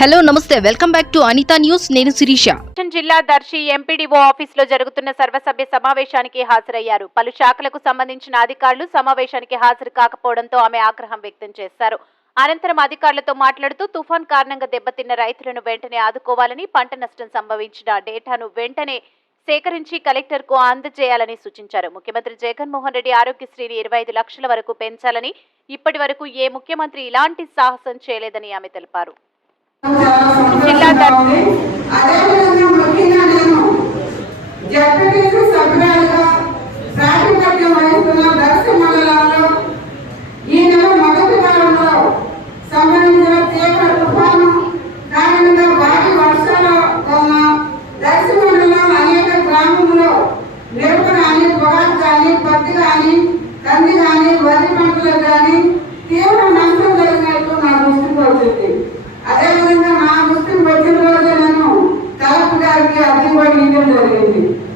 Hello నమస్తే. Welcome back to Anitha news. నేను శిరీష. జిల్లా దర్శి ఎంపీడీఓ ఆఫీసులో జరుగుతున్న సర్వసభ్య సమావేశానికి హాజరయ్యారు. పలు శాఖలకు సంబంధించిన అధికారులు సమావేశానికి హాజరు కాకపోవడంతో ఆమె ఆగ్రహం వ్యక్తం చేశారు. అనంతరం అధికారులతో మాట్లాడుతూ తుఫాన్ కారణంగా దెబ్బతిన్న రైతులను వెంటనే ఆదుకోవాలని పంట నష్టం సంభవించిన డేటాను వెంటనే సేకరించి కలెక్టర్కు అందజేయాలని సూచించారు. ముఖ్యమంత్రి జగన్మోహన్ రెడ్డి ఆరోగ్యశ్రీని ఇరవై ఐదు లక్షల వరకు పెంచాలని ఇప్పటి వరకు ఏ ముఖ్యమంత్రి ఇలాంటి సాహసం చేయలేదని ఆమె తెలిపారు. జిల్లా గారికి అర్థం కూడా ఇవ్వడం జరిగింది